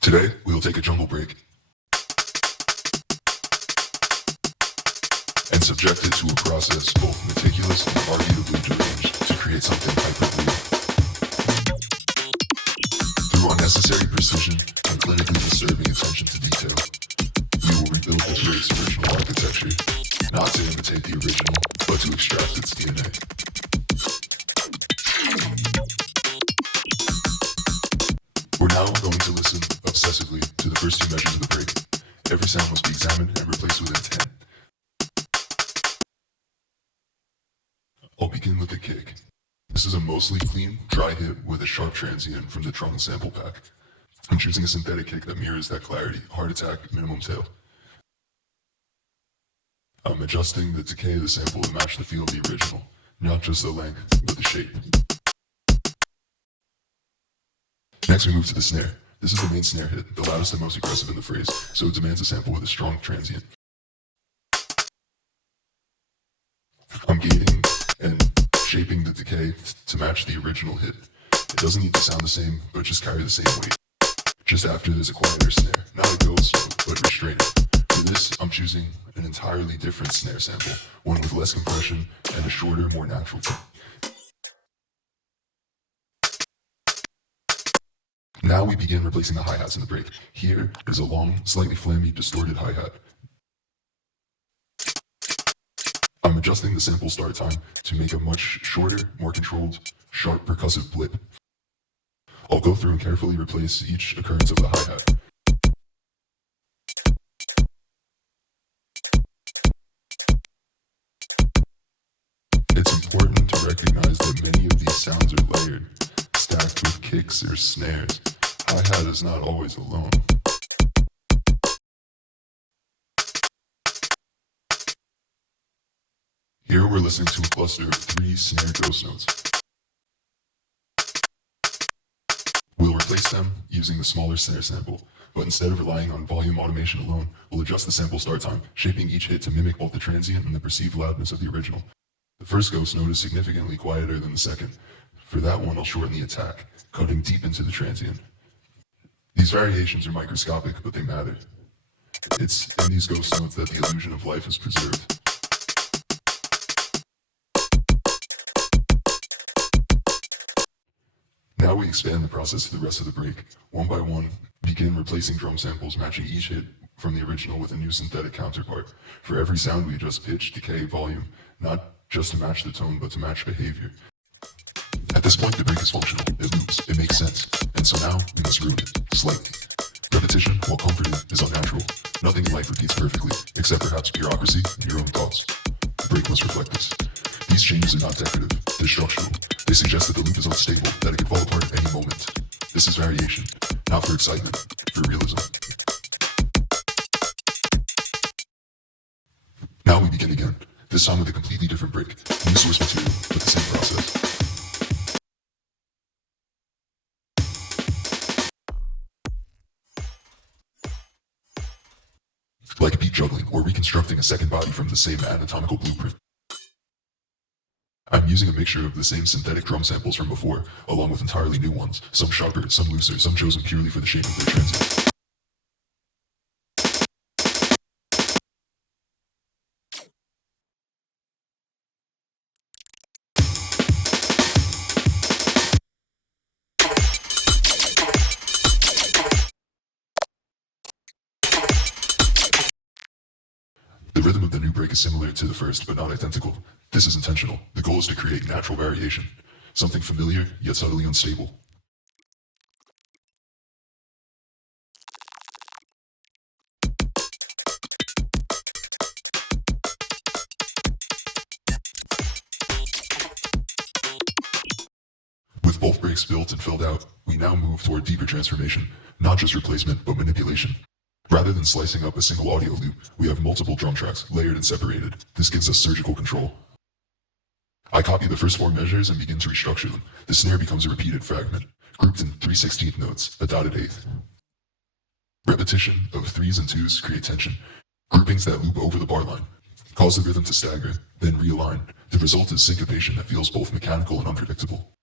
Today, we'll take a jungle break and subject it to a process both meticulous and arguably deranged to create something hyper-real. Through unnecessary precision and clinically disturbing attention to detail, we will rebuild the break's original architecture, not to imitate the original, but to extract its DNA. We're now going to listen obsessively to the first two measures of the break. Every sound must be examined and replaced with intent. I'll begin with the kick. This is a mostly clean, dry hit with a sharp transient from the trunk sample pack. I'm choosing a synthetic kick that mirrors that clarity, heart attack, minimum tail. I'm adjusting the decay of the sample to match the feel of the original, not just the length, but the shape. Next we move to the snare. This is the main snare hit, the loudest and most aggressive in the phrase, so it demands a sample with a strong transient. I'm gating and shaping the decay to match the original hit. It doesn't need to sound the same, but just carry the same weight. Just after there's a quieter snare, not a go slow, but restrained. For this, I'm choosing an entirely different snare sample, one with less compression and a shorter, more natural beat. Now we begin replacing the hi-hats in the break. Here is a long, slightly flammy, distorted hi-hat. I'm adjusting the sample start time to make a much shorter, more controlled, sharp percussive blip. I'll go through and carefully replace each occurrence of the hi-hat. It's important to recognize that many of these sounds are layered, stacked with kicks or snares. Hi-hat is not always alone. Here we're listening to a cluster of 3 snare ghost notes. We'll replace them using the smaller snare sample, but instead of relying on volume automation alone, we'll adjust the sample start time, shaping each hit to mimic both the transient and the perceived loudness of the original. The first ghost note is significantly quieter than the second. For that one, I'll shorten the attack, cutting deep into the transient. These variations are microscopic, but they matter. It's in these ghost notes that the illusion of life is preserved. Now we expand the process to the rest of the break. One by one, begin replacing drum samples matching each hit from the original with a new synthetic counterpart. For every sound we adjust pitch, decay, volume, not just to match the tone, but to match behavior. At this point, the break is functional, it loops, it makes sense, and so now we must ruin it, slightly. Repetition, while comforting, is unnatural. Nothing in life repeats perfectly, except perhaps bureaucracy and your own thoughts. The break must reflect this. These changes are not decorative, they're structural. They suggest that the loop is unstable, that it can fall apart at any moment. This is variation, not for excitement, for realism. Now we begin again, this time with a completely different break. New source material, but the same process. Like beat juggling or reconstructing a second body from the same anatomical blueprint. I'm using a mixture of the same synthetic drum samples from before, along with entirely new ones, some sharper, some looser, some chosen purely for the shape of their transient. The rhythm of the new break is similar to the first, but not identical. This is intentional. The goal is to create natural variation. Something familiar, yet subtly unstable. With both breaks built and filled out, we now move toward deeper transformation, not just replacement, but manipulation. Rather than slicing up a single audio loop, we have multiple drum tracks, layered and separated. This gives us surgical control. I copy the first 4 measures and begin to restructure them. The snare becomes a repeated fragment, grouped in 3/16 notes, a dotted eighth. Repetition of 3s and 2s create tension. Groupings that loop over the bar line cause the rhythm to stagger, then realign. The result is syncopation that feels both mechanical and unpredictable.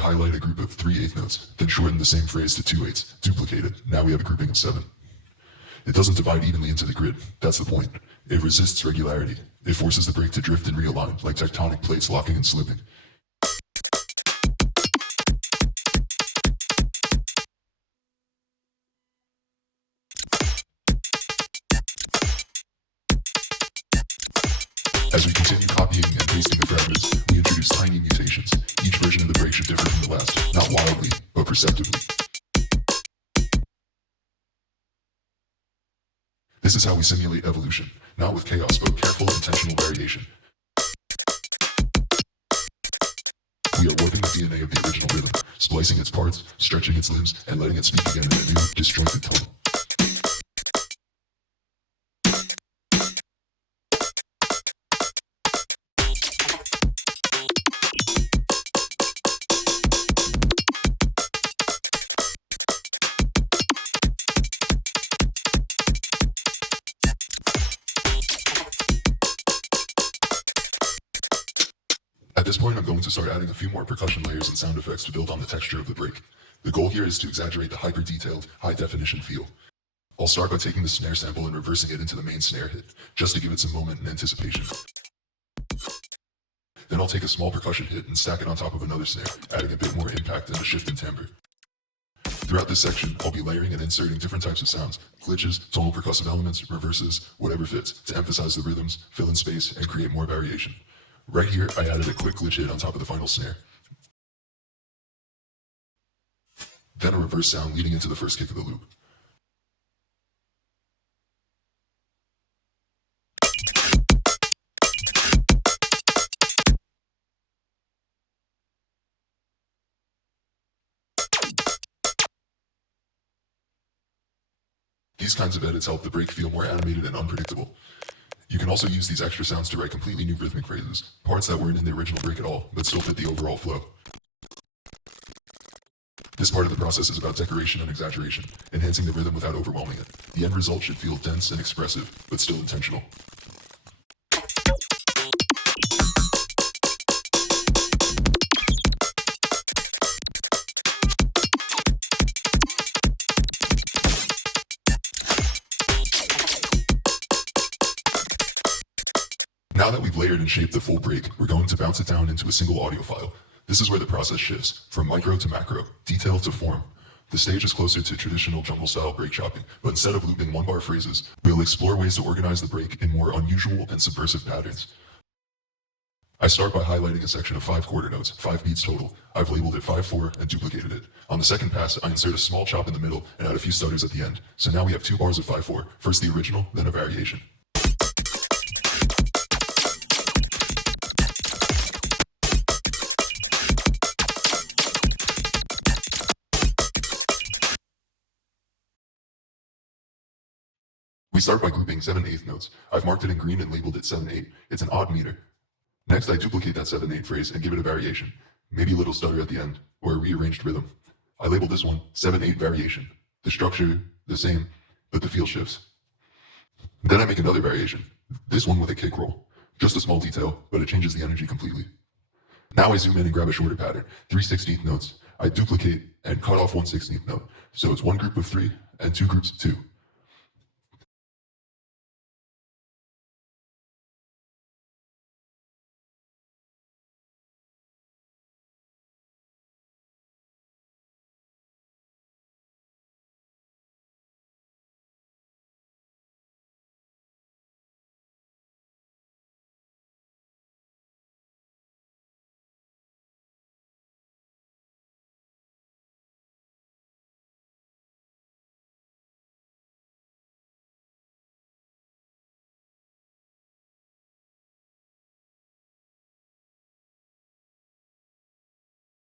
highlight a group of 3/8 notes, then shorten the same phrase to 2/8, duplicate it. Now we have a grouping of 7. It doesn't divide evenly into the grid. That's the point. It resists regularity. It forces the break to drift and realign, like tectonic plates locking and slipping. As we continue copying and pasting the fragments, we introduce tiny mutations. Each version of the break should differ from the last, not wildly, but perceptibly. This is how we simulate evolution, not with chaos, but careful, intentional variation. We are warping the DNA of the original rhythm, splicing its parts, stretching its limbs, and letting it speak again in a new, disjointed tone. At this point, I'm going to start adding a few more percussion layers and sound effects to build on the texture of the break. The goal here is to exaggerate the hyper-detailed, high-definition feel. I'll start by taking the snare sample and reversing it into the main snare hit, just to give it some moment and anticipation. Then I'll take a small percussion hit and stack it on top of another snare, adding a bit more impact and a shift in timbre. Throughout this section, I'll be layering and inserting different types of sounds, glitches, tonal percussive elements, reverses, whatever fits, to emphasize the rhythms, fill in space, and create more variation. Right here, I added a quick glitch hit on top of the final snare. Then a reverse sound leading into the first kick of the loop. These kinds of edits help the break feel more animated and unpredictable. You can also use these extra sounds to write completely new rhythmic phrases, parts that weren't in the original break at all, but still fit the overall flow. This part of the process is about decoration and exaggeration, enhancing the rhythm without overwhelming it. The end result should feel dense and expressive, but still intentional. Now that we've layered and shaped the full break, we're going to bounce it down into a single audio file. This is where the process shifts, from micro to macro, detail to form. The stage is closer to traditional jungle-style break chopping, but instead of looping one-bar phrases, we'll explore ways to organize the break in more unusual and subversive patterns. I start by highlighting a section of 5 quarter notes, 5 beats total. I've labeled it 5/4 and duplicated it. On the second pass, I insert a small chop in the middle and add a few stutters at the end. So now we have 2 bars of 5/4, first the original, then a variation. We start by grouping 7/8 notes. I've marked it in green and labeled it 7/8. It's an odd meter. Next, I duplicate that 7/8 phrase and give it a variation, maybe a little stutter at the end, or a rearranged rhythm. I labeled this one 7/8 variation. The structure, the same, but the feel shifts. Then I make another variation, this one with a kick roll. Just a small detail, but it changes the energy completely. Now I zoom in and grab a shorter pattern, 3/16 notes. I duplicate and cut off 1/16 note, so it's one group of 3 and 2 groups of 2.